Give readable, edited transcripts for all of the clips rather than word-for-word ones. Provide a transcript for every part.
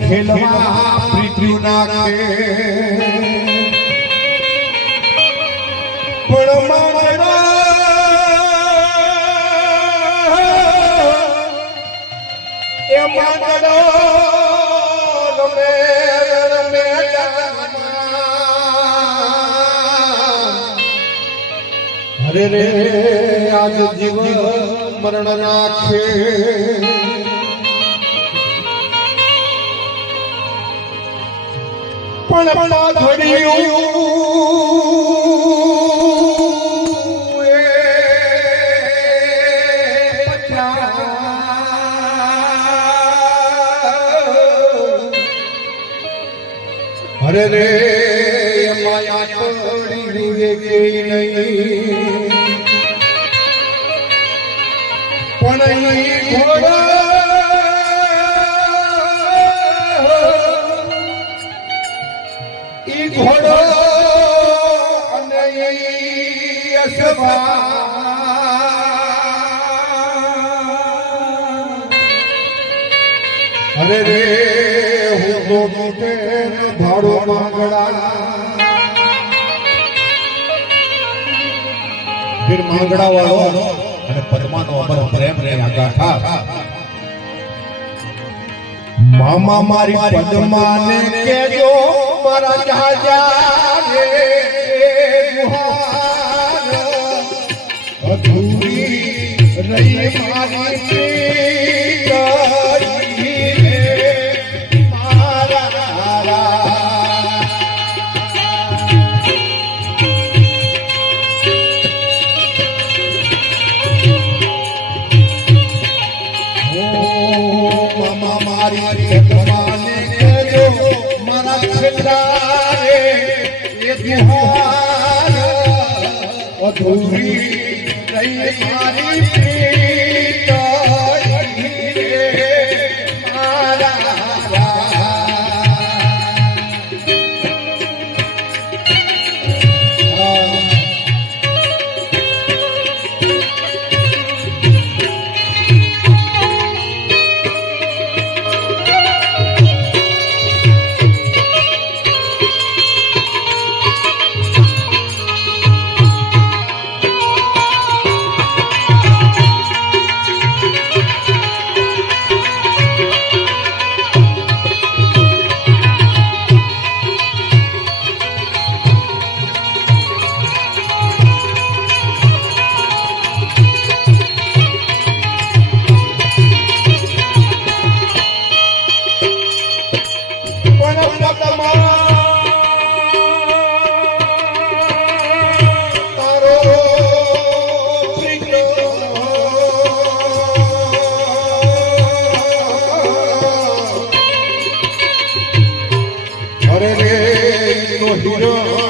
ખેલવા પ્રીત્યુ નાખે પણ માંગડા એ માંગડો રમે રમે હરે રે આજ જીવન મરણ રાખે પણ ઘડિયું હરે રે માયા પડી રૂએ કે નહીં પણ ઘોડો ઈ ઘોડો અને અસવા હરે રે હું તો મોટે ભાડો માંગડા ફિર માંગડા વાળો અને પદ્માનો અમર પ્રેમ રે ગાથા મામા મારી પદ્માને કેજો મારા જાજા રે ગુહાર અધૂરી રહી મારી પદ્માને કેજો મારા છેલ્લા રે એ ગુહાર અધૂરી રહી મારી પ્રીત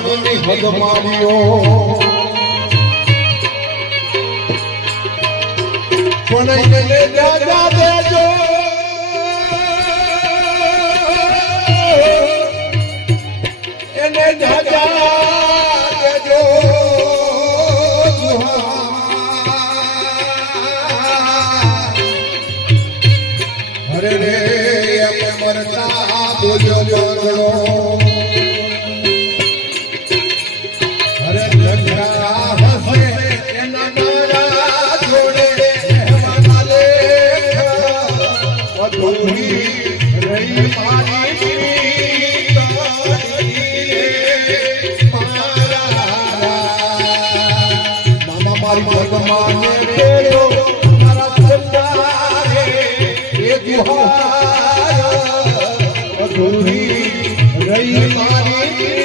હિરણની હદ માર્યો પણ એને દાદા દેજો એને દાદા દેજો હરે રે અમે મરતા બોલ્યો જગડો ભગવાને કેજો મારા છેલ્લા રે એ ગુહાર અધૂરી રહી મારી